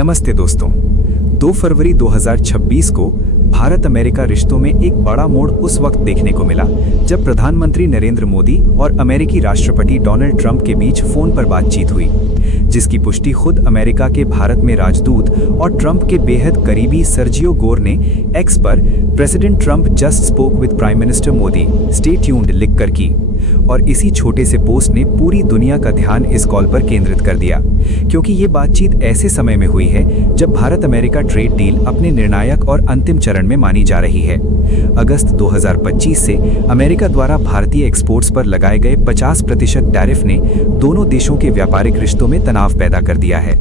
नमस्ते दोस्तों। 2 फरवरी 2026 को भारत अमेरिका रिश्तों में एक बड़ा मोड़ उस वक्त देखने को मिला जब प्रधानमंत्री नरेंद्र मोदी और अमेरिकी राष्ट्रपति डोनाल्ड ट्रंप के बीच फोन पर बातचीत हुई, जिसकी पुष्टि खुद अमेरिका के भारत में राजदूत और ट्रंप के बेहद करीबी सर्जियो गोर ने एक्स पर president Trump just spoke with prime minister Modi, stay tuned लिखकर की। और इसी छोटे से पोस्ट ने पूरी दुनिया का ध्यान इस कॉल पर केंद्रित कर दिया, क्योंकि ये बातचीत ऐसे समय में हुई है जब भारत अमेरिका ट्रेड डील अपने निर्णायक और अंतिम चरण में मानी जा रही है। अगस्त 2025 से अमेरिका द्वारा भारतीय एक्सपोर्ट्स पर लगाए गए 50% टैरिफ ने दोनों देशों के व्यापारिक रिश्तों में तनाव पैदा कर दिया है।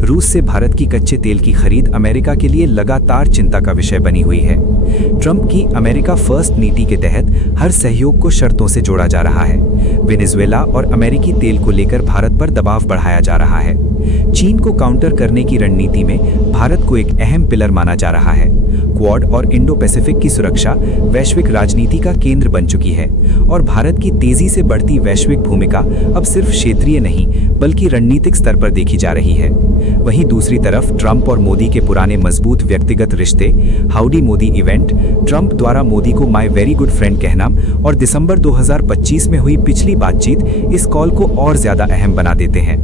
रूस से भारत की कच्चे तेल की खरीद अमेरिका के लिए लगातार चिंता का विषय बनी हुई है। ट्रंप की अमेरिका फर्स्ट नीति के तहत हर सहयोग को शर्तों से जोड़ा जा रहा है। वेनेजुएला और अमेरिकी तेल को लेकर भारत पर दबाव बढ़ाया जा रहा है। चीन को काउंटर करने की रणनीति में भारत को एक अहम पिलर माना जा रहा है। क्वाड और इंडो पैसिफिक की सुरक्षा वैश्विक राजनीति का केंद्र बन चुकी है और भारत की तेजी से बढ़ती वैश्विक भूमिका अब सिर्फ क्षेत्रीय नहीं बल्कि रणनीतिक स्तर पर देखी जा रही है। वहीं दूसरी तरफ ट्रंप और मोदी के पुराने मजबूत व्यक्तिगत रिश्ते, हाउडी मोदी इवेंट, ट्रंप द्वारा मोदी को माय वेरी गुड फ्रेंड कहना और दिसंबर 2025 में हुई पिछली बातचीत इस कॉल को और ज्यादा अहम बना देते हैं।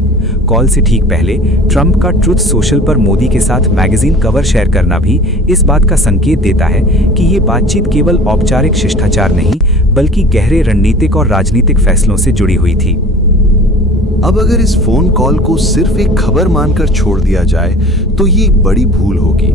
कॉल से ठीक पहले ट्रंप का ट्रुथ सोशल पर मोदी के साथ मैगजीन कवर शेयर करना भी इस बात का संकेत देता है कि ये बातचीत केवल औपचारिक शिष्टाचार नहीं बल्कि गहरे रणनीतिक और राजनीतिक फैसलों से जुड़ी हुई थी। अब अगर इस फोन कॉल को सिर्फ एक खबर मानकर छोड़ दिया जाए तो ये एक बड़ी भूल होगी,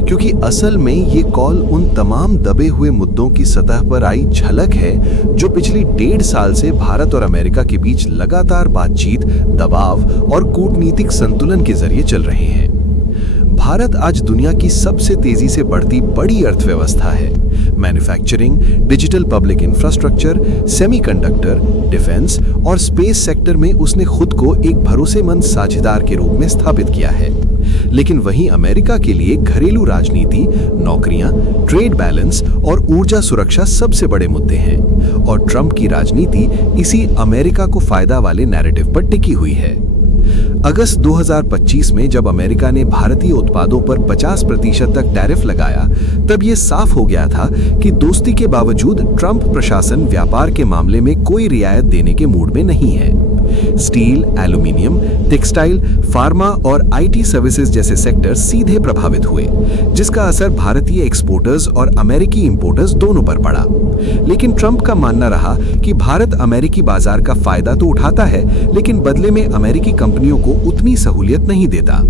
क्योंकि असल में ये कॉल उन तमाम दबे हुए मुद्दों की सतह पर आई झलक है जो पिछली 1.5 साल से भारत और अमेरिका के बीच लगातार बातचीत, दबाव और कूटनीतिक संतुलन के जरिए चल रहे हैं। भारत आज दुनिया की सबसे तेजी से बढ़ती बड़ी अर्थव्यवस्था है। Manufacturing, digital public infrastructure, semiconductor, defence और स्पेस सेक्टर में उसने खुद को एक भरोसेमंद साझेदार के रूप में स्थापित किया है। लेकिन वहीं अमेरिका के लिए घरेलू राजनीति, नौकरियां, ट्रेड बैलेंस और ऊर्जा सुरक्षा सबसे बड़े मुद्दे हैं और ट्रंप की राजनीति इसी अमेरिका को फायदा वाले नैरेटिव पर टिकी हुई है। अगस्त 2025 में जब अमेरिका ने भारतीय उत्पादों पर 50% तक टैरिफ लगाया, तब यह साफ हो गया था कि दोस्ती के बावजूद ट्रंप प्रशासन व्यापार के मामले में कोई रियायत देने के मूड में नहीं है। स्टील, एल्यूमिनियम, टेक्सटाइल, फार्मा और आईटी सर्विसेज जैसे सेक्टर सीधे प्रभावित हुए, जिसका असर भारतीय एक्सपोर्टर्स और अमेरिकी इंपोर्टर्स दोनों पर पड़ा। लेकिन ट्रंप का मानना रहा कि भारत अमेरिकी बाजार का फायदा तो उठाता है, लेकिन बदले में अमेरिकी कंपनियों को उतनी सहूलियत नहीं देता।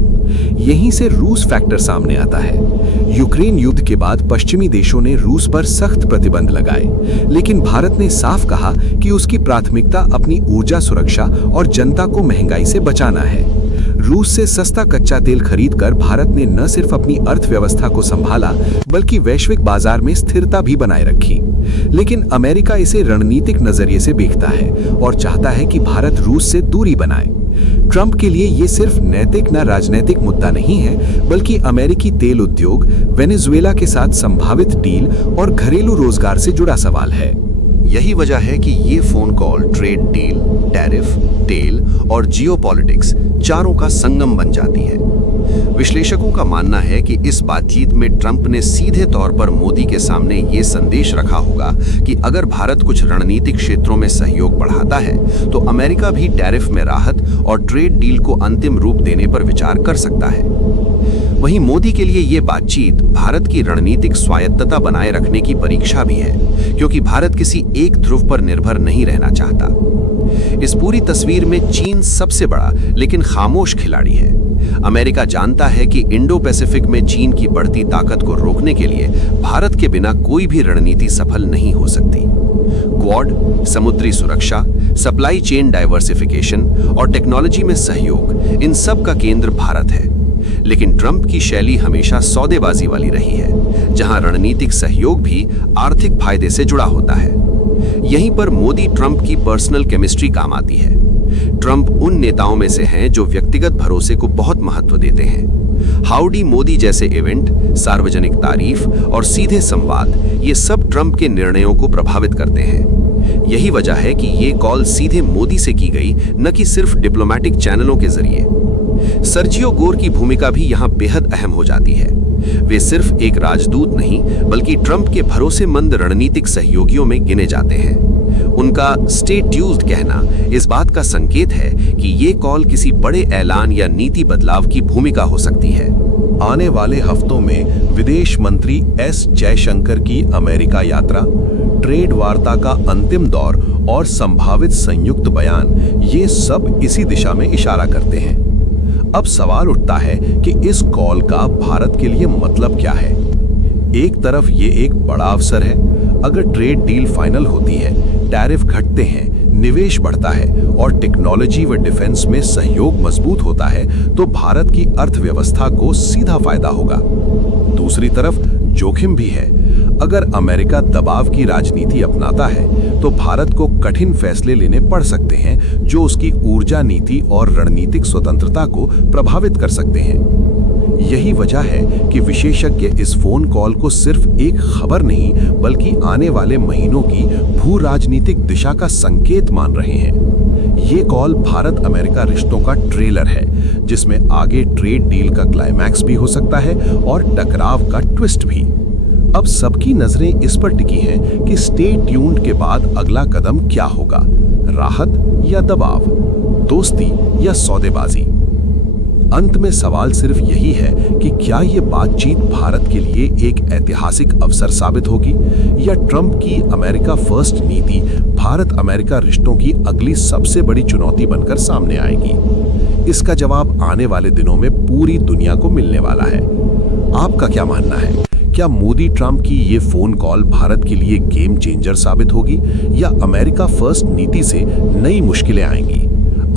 यहीं से रूस फैक्टर सामने आता है। यूक्रेन युद्ध के बाद पश्चिमी देशों ने रूस पर सख्त प्रतिबंध लगाए, लेकिन भारत ने साफ कहा कि उसकी प्राथमिकता अपनी ऊर्जा सुरक्षा और जनता को महंगाई से बचाना है। रूस से सस्ता कच्चा तेल खरीदकर भारत ने न सिर्फ अपनी अर्थव्यवस्था को संभाला बल्कि वैश्विक बाजार में स्थिरता भी बनाए रखी। लेकिन अमेरिका इसे रणनीतिक नजरिए से देखता है और चाहता है कि भारत रूस से दूरी बनाए। ट्रंप के लिए ये सिर्फ नैतिक न राजनीतिक मुद्दा नहीं है, बल्कि अमेरिकी तेल उद्योग, वेनेजुएला के साथ संभावित डील और घरेलू रोजगार से जुड़ा सवाल है। यही वजह है कि ये phone call trade deal, tariff, तेल और जियोपॉलिटिक्स चारों का संगम बन जाती है। विश्लेषकों का मानना है कि इस बातचीत में ट्रंप ने सीधे तौर पर मोदी के सामने ये संदेश रखा होगा कि अगर भारत कुछ रणनीतिक क्षेत्रों में सहयोग बढ़ाता है तो अमेरिका भी टैरिफ में राहत और ट्रेड डील को अंतिम रूप देने पर विचार कर सकता है। वहीं मोदी के लिए ये बातचीत भारत की रणनीतिक स्वायत्तता बनाए रखने की परीक्षा भी है, क्योंकि भारत किसी एक ध्रुव पर निर्भर नहीं रहना चाहता। इस पूरी तस्वीर में चीन सबसे बड़ा लेकिन खामोश खिलाड़ी है। अमेरिका जानता है कि इंडो पैसिफिक में चीन की बढ़ती ताकत को रोकने के लिए भारत के बिना कोई भी रणनीति सफल नहीं हो सकती। क्वाड, समुद्री सुरक्षा, सप्लाई चेन डाइवर्सिफिकेशन और टेक्नोलॉजी में सहयोग, इन सब का केंद्र भारत है। लेकिन ट्रंप की शैली हमेशा सौदेबाजी वाली रही है, जहां रणनीतिक सहयोग भी आर्थिक फायदे से जुड़ा होता है। यहीं पर मोदी ट्रंप की पर्सनल केमिस्ट्री काम आती है। ट्रंप उन नेताओं में से हैं जो व्यक्तिगत भरोसे को बहुत महत्व देते हैं। हाउडी मोदी जैसे इवेंट, सार्वजनिक तारीफ और सीधे संवाद, ये सब ट्रंप के निर्णयों को प्रभावित करते हैं। यही वजह है कि ये कॉल सीधे मोदी से की गई, न कि सिर्फ डिप्लोमैटिक चैनलों के जरिए। सर्जियो गोर की भूमिका भी यहाँ बेहद अहम हो जाती है। वे सिर्फ एक राजदूत नहीं बल्कि ट्रंप के भरोसेमंद रणनीतिक सहयोगियों में गिने जाते हैं। उनका स्टे ट्यून्ड कहना इस बात का संकेत है कि ये कॉल किसी बड़े ऐलान या नीति बदलाव की भूमिका हो सकती है। आने वाले हफ्तों में विदेश मंत्री एस जयशंकर की अमेरिका यात्रा, ट्रेड वार्ता का अंतिम दौर और संभावित संयुक्त बयान, ये सब इसी दिशा में इशारा करते हैं। अब सवाल उठता है कि इस कॉल का भारत के लिए मतलब क्या है। एक तरफ ये एक बड़ा अवसर है। अगर ट्रेड डील फाइनल होती है, टैरिफ घटते हैं, निवेश बढ़ता है और टेक्नोलॉजी व डिफेंस में सहयोग मजबूत होता है, तो भारत की अर्थव्यवस्था को सीधा फायदा होगा। दूसरी तरफ जोखिम भी है। अगर अमेरिका दबाव की राजनीति अपनाता है, तो भारत को कठिन फैसले लेने पड़ सकते हैं जो उसकी ऊर्जा नीति और रणनीतिक स्वतंत्रता को प्रभावित कर सकते हैं। यही वजह है कि विशेषज्ञ इस फोन कॉल को सिर्फ एक खबर नहीं बल्कि आने वाले महीनों की भू राजनीतिक दिशा का संकेत मान रहे हैं। ये कॉल भारत अमेरिका रिश्तों का ट्रेलर है, जिसमें आगे ट्रेड डील का क्लाइमैक्स भी हो सकता है और टकराव का ट्विस्ट भी। अब सबकी नजरें इस पर टिकी हैं कि स्टे ट्यून्ड के बाद अगला कदम क्या होगा, राहत या दबाव, दोस्ती या सौदेबाजी। अंत में सवाल सिर्फ यही है कि क्या ये बातचीत भारत के लिए एक ऐतिहासिक अवसर साबित होगी या ट्रंप की अमेरिका फर्स्ट नीति भारत अमेरिका रिश्तों की अगली सबसे बड़ी चुनौती बनकर सामने आएगी। इसका जवाब आने वाले दिनों में पूरी दुनिया को मिलने वाला है। आपका क्या मानना है? क्या मोदी ट्रंप की ये फोन कॉल भारत के लिए गेम चेंजर साबित होगी या अमेरिका फर्स्ट नीति से नई मुश्किलें आएंगी?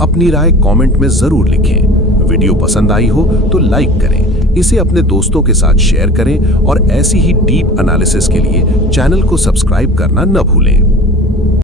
अपनी राय कमेंट में जरूर लिखें। वीडियो पसंद आई हो तो लाइक करें, इसे अपने दोस्तों के साथ शेयर करें और ऐसी ही डीप एनालिसिस के लिए चैनल को सब्सक्राइब करना न भूलें।